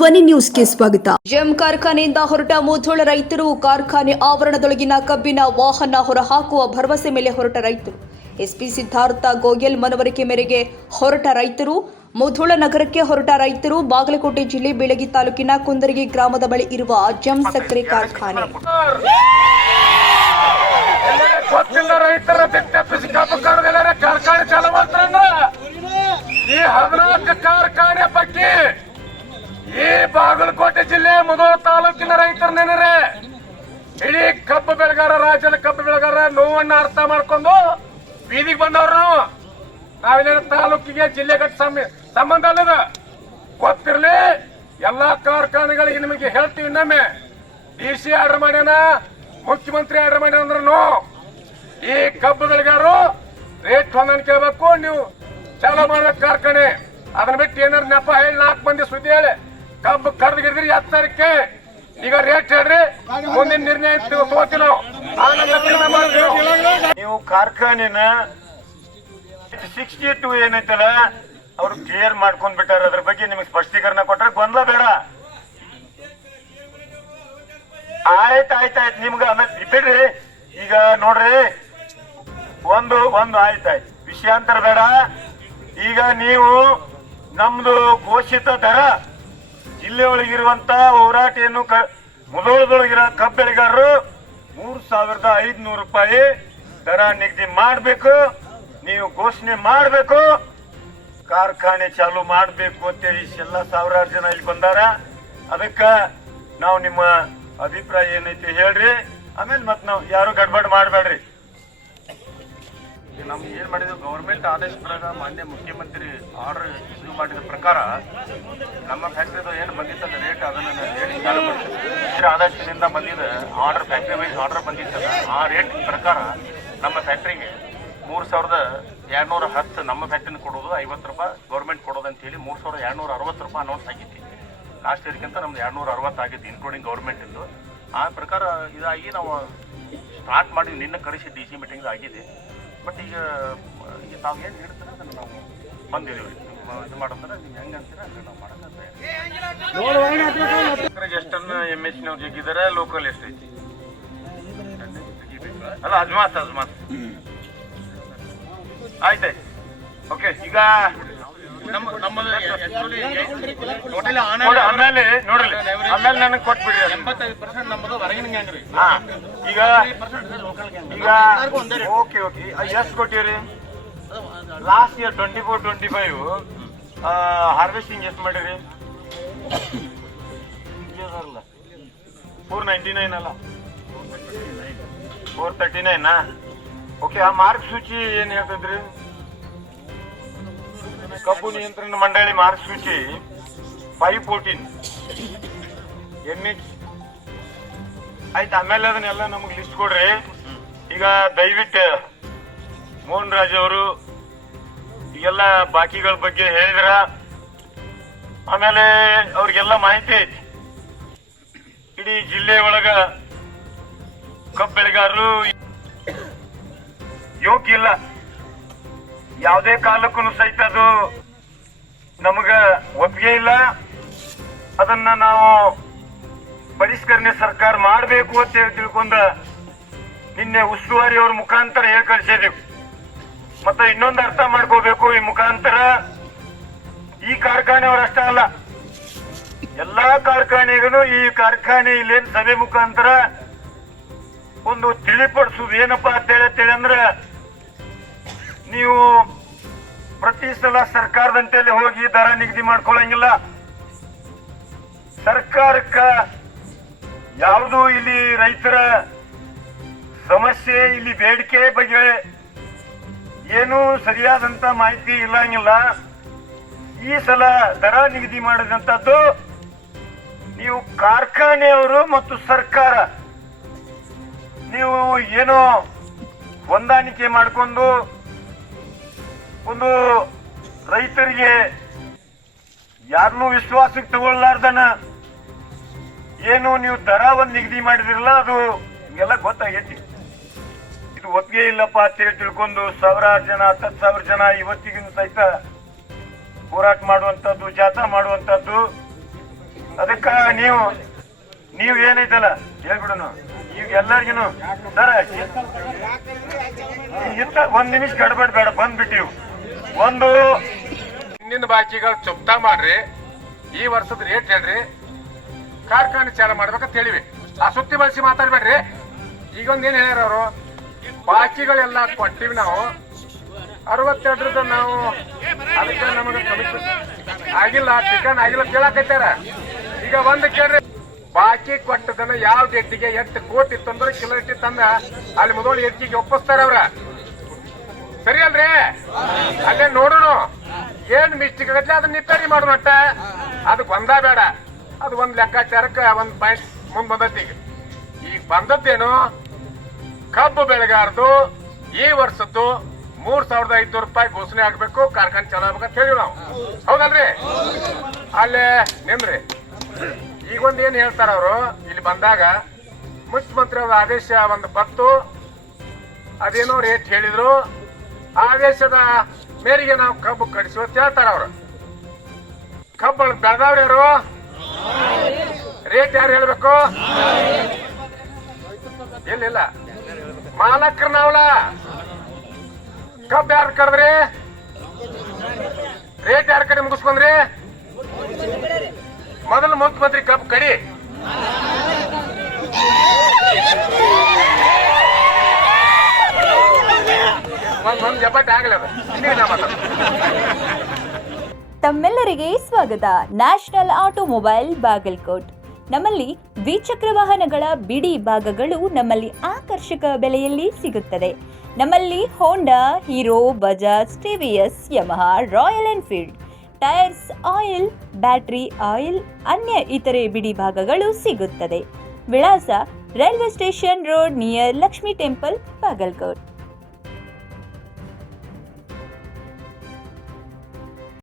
ಧ್ವನಿ ನ್ಯೂಸ್ಗೆ ಸ್ವಾಗತ. ಜೆಂ ಕಾರ್ಖಾನೆಯಿಂದ ಹೊರಟ ಮುಧೋಳ ರೈತರು ಕಾರ್ಖಾನೆ ಆವರಣದೊಳಗಿನ ಕಬ್ಬಿನ ವಾಹನ ಹೊರಹಾಕುವ ಭರವಸೆ ಮೇಲೆ ಹೊರಟ ರೈತರು. ಎಸ್ಪಿ ಸಿದ್ಧಾರ್ಥ ಗೋಯಲ್ ಮನವರಿಕೆ ಮೇರೆಗೆ ಹೊರಟ ರೈತರು. ಮುಧೋಳ ನಗರಕ್ಕೆ ಹೊರಟ ರೈತರು ಬಾಗಲಕೋಟೆ ಜಿಲ್ಲೆ ಬೀಳಗಿ ತಾಲೂಕಿನ ಕುಂದರಗಿ ಗ್ರಾಮದ ಬಳಿ ಇರುವ ಜೆಂ ಸಕ್ಕರೆ ಕಾರ್ಖಾನೆ ಕಾರ್ಖಾನೆ ಬಗ್ಗೆ ಈ ಬಾಗಲಕೋಟೆ ಜಿಲ್ಲೆ ಮುಧೋಳ ತಾಲೂಕಿನ ರೈತರ ನೆನರೆ ಇಡೀ ಕಬ್ಬು ಬೆಳೆಗಾರ ರಾಜ್ಯದ ಕಬ್ಬು ಬೆಳೆಗಾರ ನೋವನ್ನ ಅರ್ಥ ಮಾಡ್ಕೊಂಡು ಬೀದಿಗೆ ಬಂದವ್ರು ನಾವಿಲ್ಲಿ ತಾಲೂಕಿಗೆ ಜಿಲ್ಲೆಗೆ ಸಂಬಂಧ ಅಲ್ಲದ ಗೊತ್ತಿರ್ಲಿ. ಎಲ್ಲಾ ಕಾರ್ಖಾನೆಗಳಿಗೆ ನಿಮಗೆ ಹೇಳ್ತೀವಿ. ಇನ್ನೊಮ್ಮೆ DC ಆರ್ಡರ್ ಮಾಡ್ಯಾನ, ಮುಖ್ಯಮಂತ್ರಿ ಆರ್ಡರ್ ಮಾಡ್ಯಾನ ಅಂದ್ರೂ ಈ ಕಬ್ಬು ಬೆಳೆಗಾರರು ರೇಟ್ ಹೊಂದನ್ ಕೇಳಬೇಕು. ನೀವು ಚಾಲೂ ಮಾಡ್ಬೇಕು ಕಾರ್ಖಾನೆ. ಅದನ್ನ ಬಿಟ್ಟು ಏನಾರು ನೆಪ ಹೇಳಿ 4 ಮಂದಿ ಸುದ್ದಿ ಹೇಳಿ ಕಬ್ಬು ಕಡ್ದು ಗಿಡಿದ್ರಿ 10 ತಾರೀಕೆ ಈಗ ರೇಟ್ ಹೇಳ್ರಿ, ಮುಂದಿನ ನಿರ್ಣಯ ತಗೋತೀವಿ ನಾವು. ನೀವು ಕಾರ್ಖಾನೆನ 62 ಏನೈತಲ್ಲ ಅವ್ರು ಕ್ಲಿಯರ್ ಮಾಡ್ಕೊಂಡ್ ಬಿಟ್ಟಾರ. ಅದ್ರ ಬಗ್ಗೆ ನಿಮಗೆ ಸ್ಪಷ್ಟೀಕರಣ ಕೊಟ್ರೆ ಗೊಂದಲ ಬೇಡ. ಆಯ್ತಾಯ್ತು ನಿಮ್ಗ ಆಮೇಲೆ ಬಿಡ್ರಿ. ಈಗ ನೋಡ್ರಿ, ಒಂದು ಆಯ್ತಾಯ್ತು, ವಿಷಯಾಂತರ ಬೇಡ. ಈಗ ನೀವು ನಮ್ದು ಘೋಷಿತ ದರ ಜಿಲ್ಲೆ ಒಳಗಿರುವಂತ ಹೋರಾಟ ಏನು ಮುಧೋಳದೊಳಗಿರೋ ಕಬ್ಬು ಬೆಳೆಗಾರರು 3,500 ರೂಪಾಯಿ ದರ ನಿಗದಿ ಮಾಡಬೇಕು. ನೀವು ಘೋಷಣೆ ಮಾಡಬೇಕು, ಕಾರ್ಖಾನೆ ಚಾಲು ಮಾಡಬೇಕು ಅಂತೇಳಿ ಎಲ್ಲ ಸಾವಿರಾರು ಜನ ಇಲ್ಲಿ ಬಂದಾರ. ಅದಕ್ಕ ನಾವು ನಿಮ್ಮ ಅಭಿಪ್ರಾಯ ಏನೈತಿ ಹೇಳ್ರಿ. ಆಮೇಲೆ ಮತ್ ನಾವು ಯಾರು ಗಡ್ಬಡ್ ಮಾಡಬೇಡ್ರಿ. ನಮ್ಗೆ ಏನ್ ಮಾಡಿದ್ವಿ, ಗೌರ್ಮೆಂಟ್ ಆದೇಶ ಪ್ರಕಾರ ಮಾನ್ಯ ಮುಖ್ಯಮಂತ್ರಿ ಆರ್ಡರ್ ಇದು ಮಾಡಿದ ಪ್ರಕಾರ ನಮ್ಮ ಫ್ಯಾಕ್ಟ್ರಿದು ಏನು ಬಂದಿತ್ತಲ್ಲ ರೇಟ್ ಅದನ್ನ ಹೇಳಿ ಚಾಲು ಮಾಡ್ತೀವಿ. ಆದೇಶದಿಂದ ಬಂದಿದ್ದ ಆರ್ಡರ್ ಫ್ಯಾಕ್ಟ್ರಿ ವೈಸ್ ಆರ್ಡರ್ ಬಂದಿತ್ತಲ್ಲ ಆ ರೇಟ್ ಪ್ರಕಾರ ನಮ್ಮ ಫ್ಯಾಕ್ಟ್ರಿಗೆ 3,210 ನಮ್ಮ ಫ್ಯಾಕ್ಟ್ರಿನ ಕೊಡೋದು, 50 ರೂಪಾಯಿ ಗೌರ್ಮೆಂಟ್ ಕೊಡೋದು ಅಂತ ಹೇಳಿ 3,260 ರೂಪಾಯಿ ಅನೌನ್ಸ್ ಆಗಿತ್ತು. ಲಾಸ್ಟ್ ಇಯರ್ಗಿಂತ ನಮ್ದು 260 ಆಗಿತ್ತು ಇನ್ಕ್ಲೂಡಿಂಗ್ ಗೌರ್ಮೆಂಟ್ ಇಂದು. ಆ ಪ್ರಕಾರ ಇದಾಗಿ ನಾವು ಸ್ಟಾರ್ಟ್ ಮಾಡಿ ನಿನ್ನೆ ಕಳಿಸಿ DC ಮೀಟಿಂಗ್ ಆಗಿದೆ. ಬಟ್ ಈಗ ತಾವು ಏನು ಹೇಳ್ತಾರೆ ಅದನ್ನು ನಾವು ಬಂದಿದ್ದೀವಿ. ಇದು ಮಾಡಂದ್ರೆ ನೀವು ಹೆಂಗೆ ಅಂತೀರ ಹಂಗೆ ನಾವು ಮಾಡೋಣ. ಎಷ್ಟನ್ನು MHನವ್ರು ಜಗ್ಗಿದ್ದಾರೆ, ಲೋಕಲ್ ಎಷ್ಟೈತಿ ಅಲ್ಲ ಅಜ್ಮಾತ್ ಆಯ್ತಾಯ್ತು. ಓಕೆ, ಈಗ ಆಮೇಲೆ ನನಗೆ ಕೊಟ್ಬಿಡ್ರಿ. 85% ನಮ್ಮದು ಹೊರಗಿನ ಗ್ಯಾಂಗ್ ರೀ. ಈಗ ಓಕೆ ಎಷ್ಟು ಕೊಟ್ಟಿರಿ? ಲಾಸ್ಟ್ ಇಯರ್ 24-25 ಹಾರ್ವೆಸ್ಟಿಂಗ್ ಎಷ್ಟು ಮಾಡಿರಿ? 499 ಅಲ್ಲ 439. ಓಕೆ, ಆ ಮಾರ್ಗಸೂಚಿ ಏನ್ ಹೇಳ್ತದ್ರಿ? ಕಬ್ಬು ನಿಯಂತ್ರಣ ಮಂಡಳಿ ಮಾರ್ಗಸೂಚಿ 514 MH ಆಯ್ತು. ಆಮೇಲೆ ಅದನ್ನೆಲ್ಲ ನಮ್ಗೆ ಲಿಸ್ಟ್ ಕೊಡ್ರಿ. ಈಗ ದಯವಿಟ್ಟು ಮೋಹನ್ ರಾಜ್ ಅವರು ಈಗೆಲ್ಲ ಬಾಕಿಗಳ ಬಗ್ಗೆ ಹೇಳಿದ್ರ, ಆಮೇಲೆ ಅವ್ರಿಗೆಲ್ಲ ಮಾಹಿತಿ ಐತಿ. ಇಡೀ ಜಿಲ್ಲೆ ಒಳಗ ಕಬ್ಬು ಬೆಳೆಗಾರರು ಯೋಗ್ಯ ಇಲ್ಲ, ಯಾವುದೇ ಕಾಲಕ್ಕೂ ಸಹಿತ ಅದು ನಮಗ ಒಪ್ಪಿಗೆ ಇಲ್ಲ. ಅದನ್ನ ನಾವು ಪರಿಷ್ಕರಣೆ ಸರ್ಕಾರ ಮಾಡಬೇಕು ಅಂತ ಹೇಳಿ ತಿಳ್ಕೊಂಡ ನಿನ್ನೆ ಉಸ್ತುವಾರಿ ಅವ್ರ ಮುಖಾಂತರ ಹೇಳಿ ಕಳಿಸಿದೀವಿ. ಮತ್ತೆ ಇನ್ನೊಂದು ಅರ್ಥ ಮಾಡ್ಕೋಬೇಕು, ಈ ಮುಖಾಂತರ ಈ ಕಾರ್ಖಾನೆಯವರಷ್ಟೇ ಅಲ್ಲ, ಎಲ್ಲಾ ಕಾರ್ಖಾನೆಗೂ ಈ ಕಾರ್ಖಾನೆ ಇಲ್ಲೇನ್ ಸಭೆ ಮುಖಾಂತರ ಒಂದು ತಿಳಿಪಡಿಸುದು ಏನಪ್ಪಾ ಅಂತೇಳಿ ಅಂದ್ರ, ನೀವು ಪ್ರತಿ ಸಲ ಸರ್ಕಾರದಂತೆಲ್ಲಿ ಹೋಗಿ ದರ ನಿಗದಿ ಮಾಡ್ಕೊಳಂಗಿಲ್ಲ. ಸರ್ಕಾರಕ್ಕ ಯಾವುದು ಇಲ್ಲಿ ರೈತರ ಸಮಸ್ಯೆ, ಇಲ್ಲಿ ಬೇಡಿಕೆ ಬಗ್ಗೆ ಏನು ಸರಿಯಾದಂತ ಮಾಹಿತಿ ಇಲ್ಲಂಗಿಲ್ಲ. ಈ ಸಲ ದರ ನಿಗದಿ ಮಾಡಿದಂತದ್ದು ನೀವು ಕಾರ್ಖಾನೆಯವರು ಮತ್ತು ಸರ್ಕಾರ ನೀವು ಏನೋ ಹೊಂದಾಣಿಕೆ ಮಾಡಿಕೊಂಡು ಒಂದು ರೈತರಿಗೆ ಯಾರನ್ನೂ ವಿಶ್ವಾಸಕ್ಕೆ ತಗೊಳ್ಳಾರ್ದನ ಏನು ನೀವು ದರ ಒಂದು ನಿಗದಿ ಮಾಡಿದಿರಲ್ಲ, ಅದು ನಿಮಗೆಲ್ಲ ಗೊತ್ತಾಗೈತಿ. ಇದು ಒಪ್ಪಿಗೆ ಇಲ್ಲಪ್ಪ ಅಂತ ತಿಳ್ಕೊಂಡು ಸಾವಿರಾರು ಜನ 10,000 ಜನ ಇವತ್ತಿಗಿನ ಸಹಿತ ಹೋರಾಟ ಮಾಡುವಂತದ್ದು, ಜಾಥಾ ಮಾಡುವಂತದ್ದು ಅದಕ್ಕ ನೀವು ಏನೈತಲ್ಲ ಹೇಳ್ಬಿಡೋಣ ಈಗ ಎಲ್ಲರಿಗೂ ಸರ ಇತ್ತ 1 ನಿಮಿಷ ಗಡ್ಬಡ್ ಬೇಡ ಬಂದ್ಬಿಟ್ಟಿವ್ ಒಂದು ಹಿಂದಿನ ಬಾಕಿಗಳು ಚುಪ್ತಾ ಮಾಡ್ರಿ, ಈ ವರ್ಷದ ರೇಟ್ ಹೇಳ್ರಿ, ಕಾರ್ಖಾನೆ ಚಾಲು ಮಾಡ್ಬೇಕಂತ ಹೇಳಿವಿ. ಆ ಸುತ್ತಿ ಬಳಸಿ ಮಾತಾಡ್ಬೇಡ್ರಿ. ಈಗ ಒಂದೇನ್ ಹೇಳ್ಯಾರ ಅವರು, ಬಾಕಿಗಳೆಲ್ಲ ಕೊಟ್ಟಿವಿ ನಾವು 62 ನಾವು ಅದಕ್ಕೆ ನಮಗೆ ಕಮಿಟ್ಮೆಂಟ್ ಆಗಿಲ್ಲ, ಚಿಕನ್ ಆಗಿಲ್ಲ ಕೇಳಾಕೈತಾರ. ಈಗ ಒಂದು ಕೇಳ್ರಿ, ಬಾಕಿ ಕೊಟ್ಟದನ್ನ ಯಾವ ಡೇಟಿಗೆ ಎಷ್ಟು ಕೋಟಿ ತಂದ್ರೆ ಕಿಲೋಟಿ ತಂದ ಅಲ್ಲಿ ಮೊದಲು ಎತ್ತಿಗೆ ಒಪ್ಪಿಸ್ತಾರ ಅವ್ರ. ಸರಿ ಅಲ್ರಿ? ಅಲ್ಲೇ ನೋಡೋಣ ಏನ್ ಮಿಸ್ಟೇಕ್ ಆಗತ್ತೆ ಅದನ್ನ ರಿಪೇರಿ ಮಾಡೋಣ. ಅದಕ್ಕೆ ಒಂದ ಬೇಡ, ಅದು ಒಂದ್ ಲೆಕ್ಕಾಚಾರಕ್ಕೆ ಒಂದ್ ಪಾಯಿಂಟ್ ಮುಂದ್ ಬಂದೈತಿ. ಈಗ ಬಂದದ್ದೇನು, ಕಬ್ಬು ಬೆಳೆಗಾರದು ಈ ವರ್ಷದ್ದು 3,500 ರೂಪಾಯಿ ಘೋಷಣೆ ಆಗ್ಬೇಕು, ಕಾರ್ಖಾನೆ ಚಾಲು ಆಗ್ಬೇಕಂತ ಹೇಳಿವಿ ನಾವು. ಹೌದಲ್ರಿ? ಅಲ್ಲೇ ನಿಮ್ರಿ ಈಗ ಒಂದ್ ಏನ್ ಹೇಳ್ತಾರ ಅವರು, ಇಲ್ಲಿ ಬಂದಾಗ ಮುಖ್ಯಮಂತ್ರಿ ಅವ್ರ ಆದೇಶ ಒಂದು ಬತ್ತು, ಅದೇನೋ ರೇಟ್ ಹೇಳಿದ್ರು, ಆದೇಶದ ಮೇರೆಗೆ ನಾವು ಕಬ್ಬು ಕಡಿಸುವ ಅಂತ ಹೇಳ್ತಾರ ಅವರು. ಕಬ್ಬು ಬೆಳೆದವ್ರು ಯಾರು, ರೇಟ್ ಯಾರು ಹೇಳ್ಬೇಕು? ಇಲ್ಲ ಮಾಲಕ್ರ ನಾವಲ್ಲ, ಕಬ್ಬು ಯಾರು ಕಡ್ದ್ರಿ, ರೇಟ್ ಯಾರ ಕಡೆ ಮುಗಿಸ್ಕೊಂಡ್ರಿ? ಮೊದಲು ಮುಖ್ಯಮಂತ್ರಿ ಕಬ್ಬು ಕಡಿ. ಒಂದ್ ಜಪಾಟ್ ಆಗಲ್ಲ ಅದು. ತಮ್ಮೆಲ್ಲರಿಗೆ ಸ್ವಾಗತ. National automobile Bagalkot. ನಮ್ಮಲ್ಲಿ ದ್ವಿಚಕ್ರ ವಾಹನಗಳ ಬಿಡಿ ಭಾಗಗಳು ನಮ್ಮಲ್ಲಿ ಆಕರ್ಷಕ ಬೆಲೆಯಲ್ಲಿ ಸಿಗುತ್ತದೆ. ನಮ್ಮಲ್ಲಿ Honda, Hero, Bajaj, TVS, Yamaha, Royal Enfield, tyres, oil, battery oil, ಅನ್ಯ ಇತರೆ ಬಿಡಿ ಭಾಗಗಳು ಸಿಗುತ್ತದೆ. ವಿಳಾಸ railway station road near Lakshmi temple, Bagalkot.